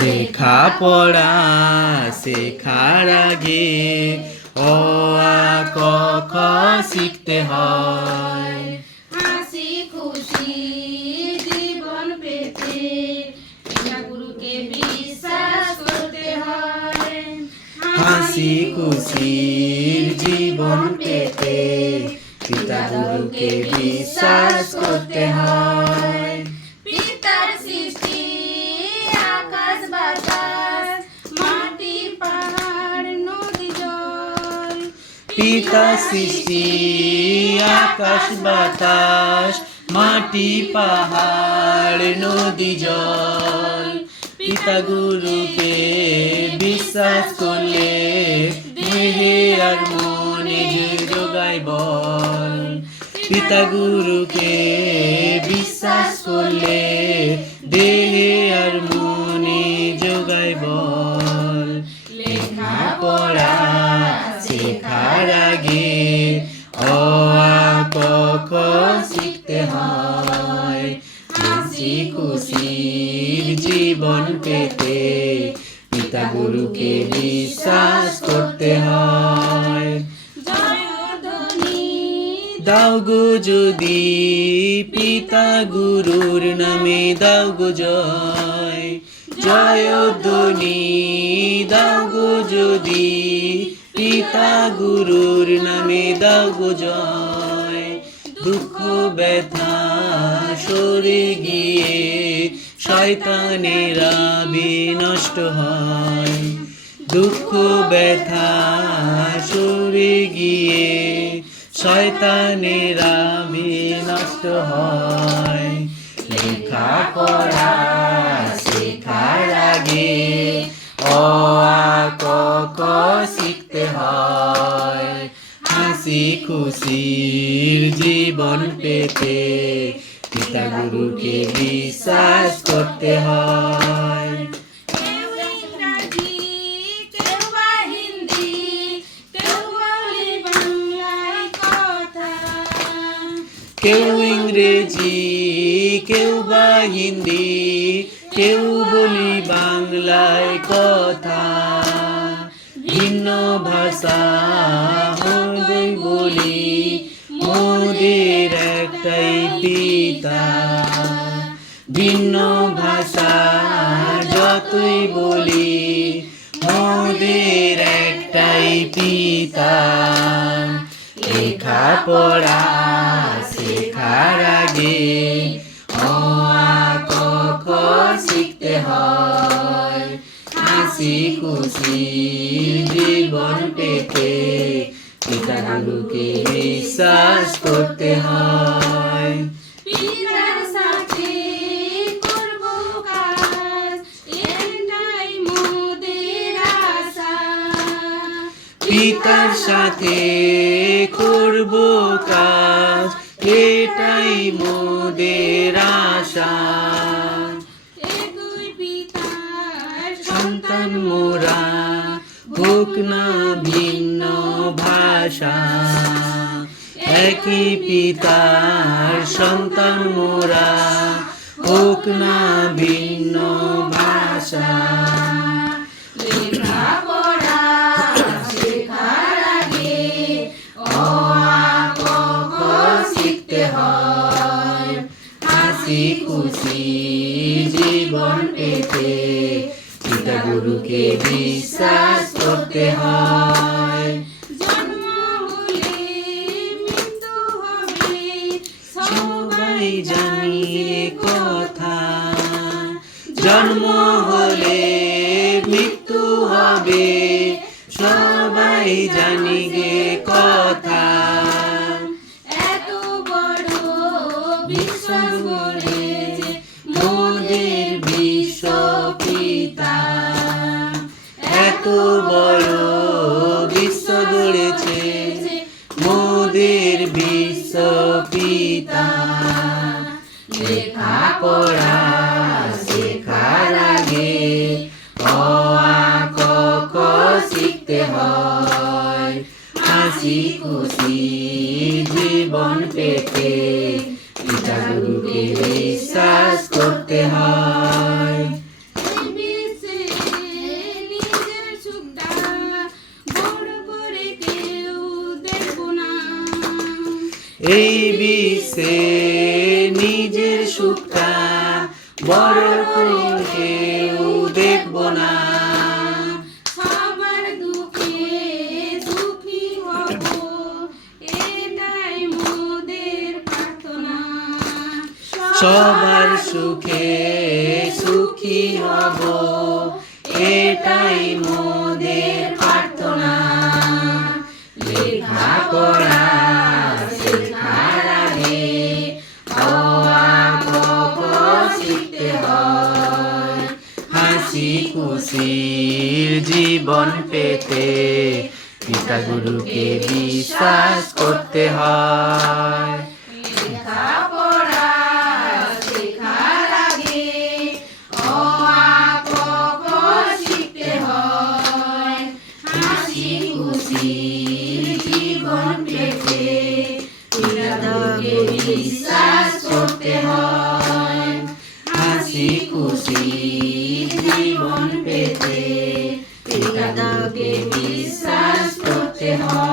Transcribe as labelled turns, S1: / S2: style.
S1: লেখা পড়া শেখার আগে অ আ ক খ শিখতে হয়।
S2: হাসি খুশি জীবন পেতে গুরুকে বিশ্বাস করতে হয়।
S1: হাসি খুশির জীবন পেতে পিতা গুরুকে বিশ্বাস করতে হয়। পিতা সৃষ্টি, আকাশ বাতাস, মাটি পাহাড়, নদী জল। পিতা গুরুকে বিশ্বাস করলে দেহে আর মনে যে বল। পিতা গুরুকে বিশ্বাস করলে দেহে হাসি খুশির জীবন পেতে। পিতা গুরুকে বিশ্বাস করতে হয়। দাও গো যদি পিতা গুরুর নামে দাও গো জয়। জয় ধ্বনি দাও গো যদি পিতা গুরুর নামে দাও গো জয়। দুঃখ, ব্যথা, সরে গিয়ে শয়তানেরা বিনষ্ট হয়। দুঃখ, ব্যথা, সরে গিয়ে শয়তানেরা বিনষ্ট হয়। লেখা পড়া শেখার আগে অ আ ক ক শিখতে হয়। হাসি খুশির জীবন পেতে পিতা গুরুকে বিশ্বাস করতে হয়।
S2: কেউ ইংরাজি কেউ বা হিন্দি কেউ বলে বাংলায় কথা।
S1: ভিন্ন ভাষা মোদের একটাই পিতা। ভিন্ন ভাষা যতই বলি মোদের একটাই পিতা। লেখা পড়া শেখার আগে শিখতে হয়। হাসি খুশি জীবন পেতে গুরুকে বিশ্বাস করতে হয়।
S2: পিতার সাথে করব কাজ এটাই মোদের আশা।
S1: পিতার সাথে করব কাজ এটাই মোদের আশা। সন্তান মোরা হোক না ভিন্ন ভাষা একই পিতার সন্তান মোরা, হোক না ভিন্ন ভাষা। খুশি জীবন পেতে পিতা গুরুকে বিশ্বাস করতে হয়। জানি কথা। জন্ম হলে মৃত্যু হবে, সবাই জানি গে কথা।
S2: এত বড় বিশ্বাস
S1: মোদের বিশ্ব পিতা এত বড় বিশ্ব গড়েছে মোদের বিশ্ব পিতা লেখা পড়া শেখার আগে অ ক শিখতে হয়। হাসি খুশি জীবন পেতে। পিতা গুরুকে বিশ্বাস করতে হয়।
S2: এই বিশ্বে
S1: নিজের সুখটা বড় কেউ দেখব না।
S2: সবার দুঃখে দুঃখী হব এটাই মোদের প্রার্থনা।
S1: সবার সুখে সুখী হব এটাই মোদের প্রার্থনা। লেখাপড়া শেখার খুশির জীবন পেতে পিতা গুরুকে বিশ্বাস করতে হয়।
S2: বিশ্বাস করতে হয়। হাসি খুশি বিশ্বাস করতে হয়?